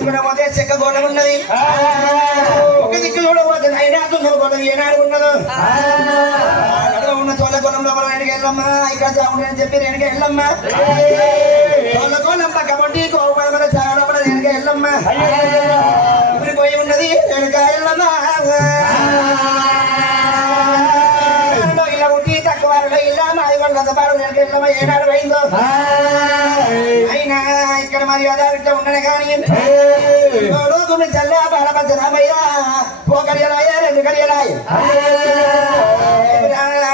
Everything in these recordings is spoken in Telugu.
చేసుకున్న పోతే చెక్క గోళం ఉన్నది ఒక దిక్కు చూడబోతే అయినా తున్నర గోళం ఏనాడు ఉన్నదో ఉన్న తోల గోళంలో మనం వెనక వెళ్ళమ్మా ఇక్కడ చావుండని చెప్పి వెనక వెళ్ళమ్మా తోల గోళం పక్కబట్టి కోపడ చావడం వెనక వెళ్ళమ్మా ఊరిపోయి ఉన్నది వెనక వెళ్ళమ్మా ఇలా ఉట్టి తక్కువ ఇలా మాది వాళ్ళంత బారు వెనక వెళ్ళమ్మా ఏనాడు పోయిందో అయినా ఇక్కడ మరి అదావిట్లో ఉండనే కానీ రోజులు చల్ల బాలపచ్చ రామయ్య ఓ కడియలాయ రెండు కడియలాయ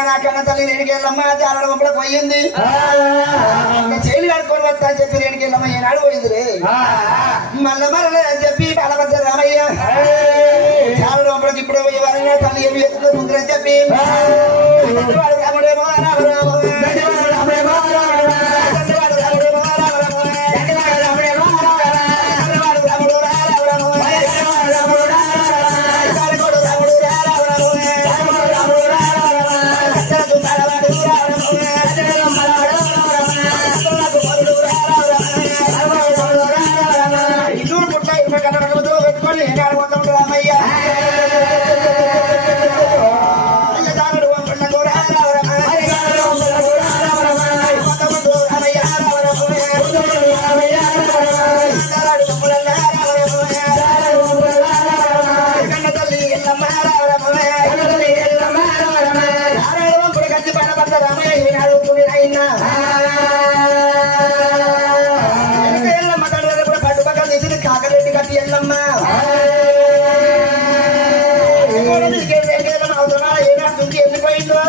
నా కన్న తల్లి నేడికెళ్ళమ్మ చాలడం కూడా పోయింది చేలు కడుకొని వస్తా చెప్పి నేడికెళ్ళమ్మ ఏనాడు పోయిందిలే మళ్ళా మరలే అని చెప్పి బాలపచ్చ రామయ్య చాలడం కూడా ఇప్పుడు పోయి వారిని తల్లి ఏమి ఎత్తుతో ముందులని చెప్పి వాడు రాముడేమో రామరామో కాకరెడ్డి కట్టి ఎల్లమ్మా ఏనాడు వెళ్ళిపోయిందో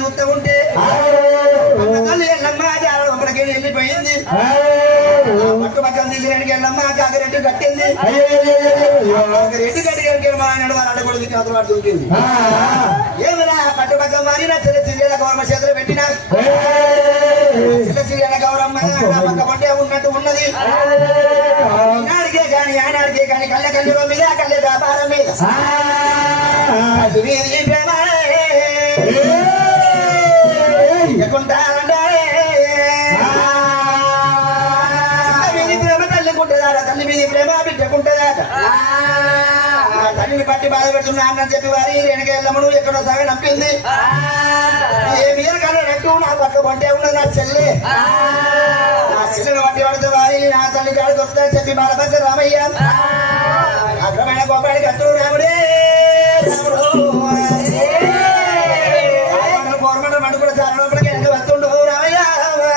చూస్తూ ఉంటే తల్లి ఎల్లమ్మ జాలకి వెళ్ళిపోయింది పట్టు పక్కన తీసిరానికి ఎల్లమ్మ కాకరెడ్డి కట్టింది రెడ్డి కట్టి మా నాడు వాళ్ళ అడగొడుకు చేతులు వాడు దూకింది ఏమన్నా పట్టు పక్కన మారి నా చిన్న సిరియల గౌరమ్మ చేతులు పెట్టినా చిన్న సిరియల గౌరమ్మ పక్క పొట్టే ఉన్నట్టు ఉన్నది ఈనాడికే కానీ ఆనాడికే కానీ కళ్ళ కళ్ళ మీద కళ్ళ వ్యాపారం మీద ప్రేమ తల్లి మీద ప్రేమ బిడ్డకుంటదాట తల్లిని పట్టి బాధ పెడుతున్నా అన్నని చెప్పి వారి వెనక వెళ్ళమను ఎక్కడో సగం నప్పింది ఏ మీద కన్నా నెట్టు నా పక్క పంటే ఉన్నది నా చెల్లి నా చెల్లెని పట్టి పడితే వారి నా తల్లి కాడు దొరుకుతాయని చెప్పి బాలపత్ర రామయ్య అక్రమైన గోపాడి కట్టు రాముడే గవర్నమెంట్ మండు కూడా చాలా లోపలికి వెనక వస్తుండు రామయ్య రాముడు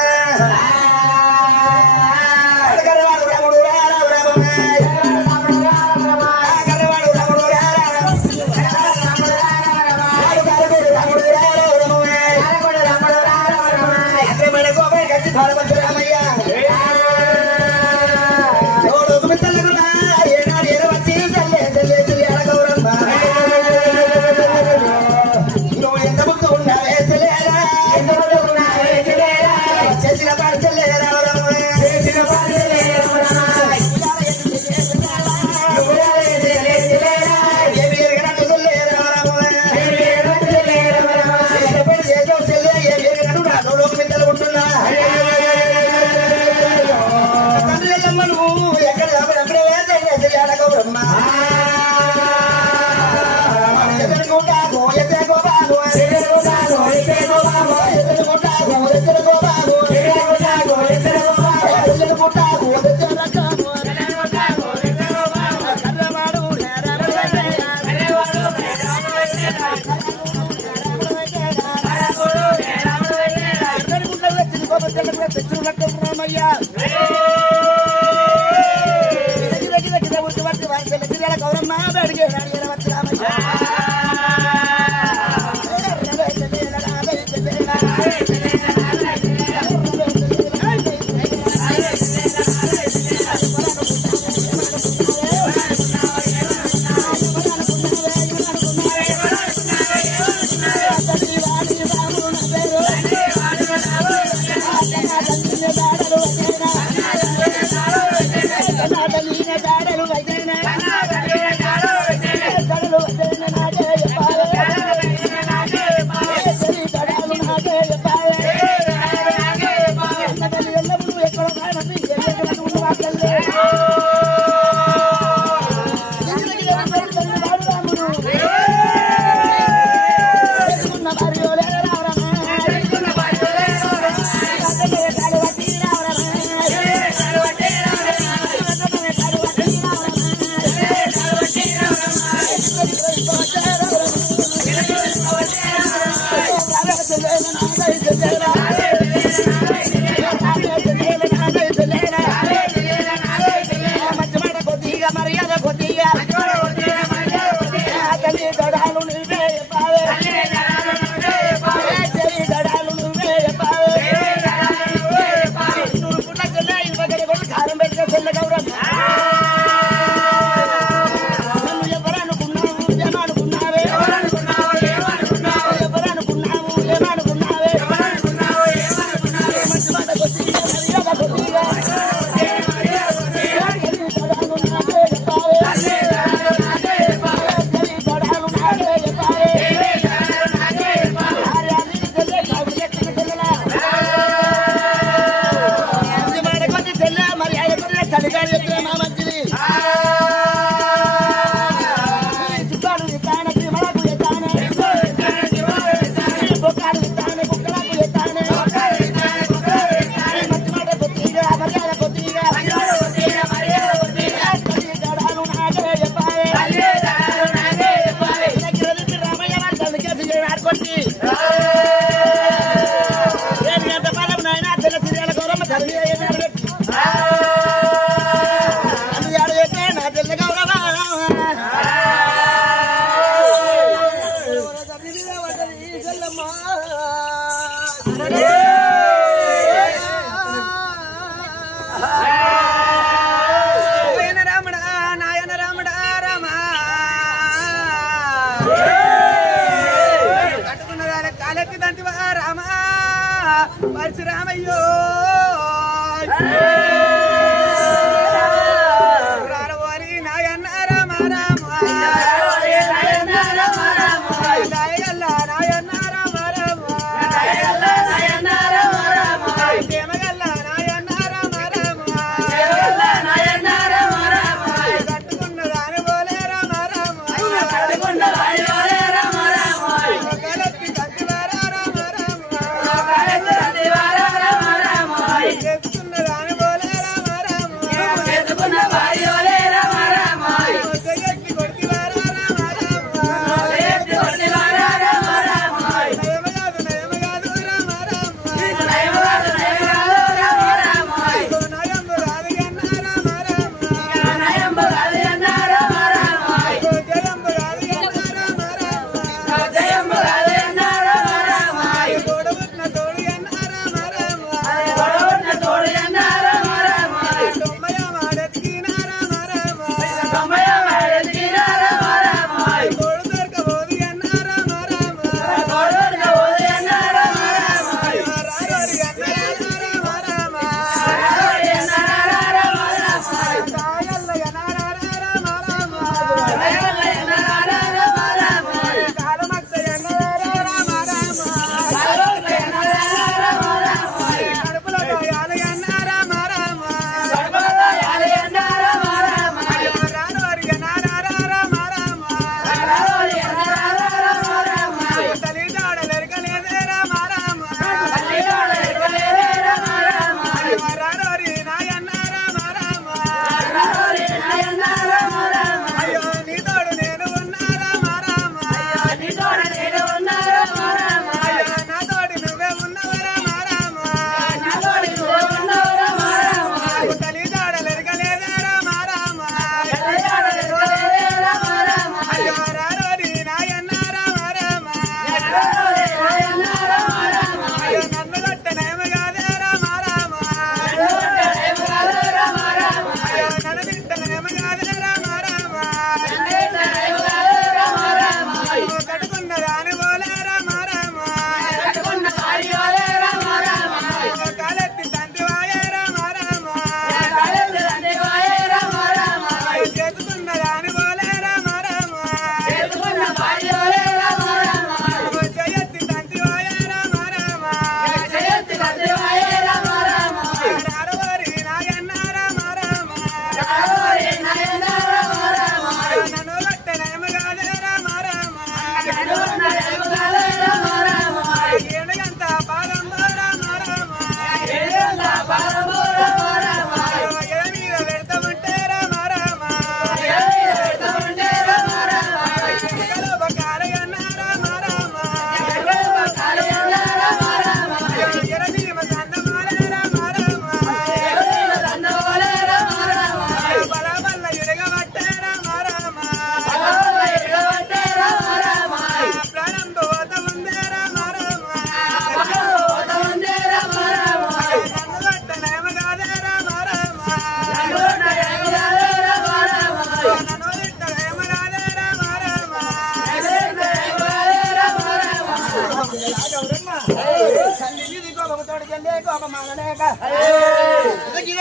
తెచ్చుకున్నట్టున్నామయ్యా గౌరమ్మ అడిగే వచ్చామయ్యా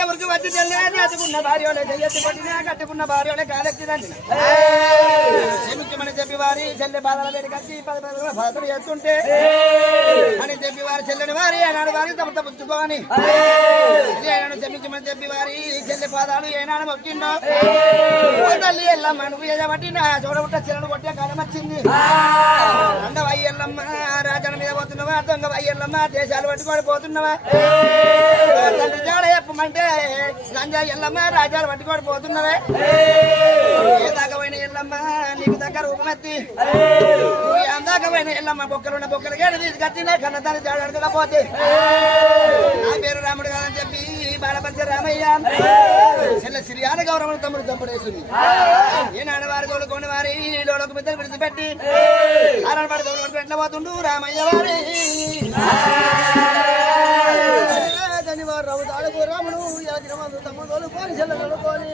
వరకు వచ్చి చెల్లెని అతుకున్న భార్యలే చెయ్యెత్తి కొట్టినా కట్టుకున్న భార్యలే కాలెత్తిదండి క్షమించమని చెప్పి వారి చెల్లె బాధల వేడి కట్టి 10 బాధలు చేస్తుంటే అని చెప్పి వారి చెల్లెని వారి ఏనాడు వారి తమ పుచ్చుకోని ఏనాడు క్షమించమని చెప్పి వారి చెల్లె పాదాలు ఏనాడు మొక్కిండో తల్లి ఎల్లమ్మ నువ్వు ఏదబట్టి నా చూడబుట్ట చెల్లెను కొట్టే కాలం వచ్చింది అండవ అయ్యల్లమ్మ రాజన మీద పోతున్నవా దొంగ అయ్యల్లమ్మ దేశాలు పట్టుకొని పోతున్నవా తండ్రి జాడ చెప్పమంటే లంజా ఎల్లమ్మ రాజాలు పట్టుకొని పోతున్నవే ఏ దాకమైన ఎల్లమ్మ నీకు దగ్గర రూపమెత్తి నువ్వు అందాకమైన ఎల్లమ్మ బొక్కలున్న బొక్కలు గేడు తీసుకొచ్చినా కన్న దాన్ని జాడ అడగకపోతే నా పేరు రాముడు కాదని చెప్పి బాలపంచ రామయ్య చెల్ల సిరియాన గౌరవం తమ్ముడు తమ్ముడేసింది ఈనాడు వారి తోలుకొని వారి లోలకు మిద్దలు విడిచిపెట్టి ఆరాడపడి తోలుకొని ఎట్లా పోతుండు రామయ్య వారి వారు రాము తాడుకు రాముడు యాదిరమందు తమ్ముడు తోలుకొని చెల్ల తోలుకొని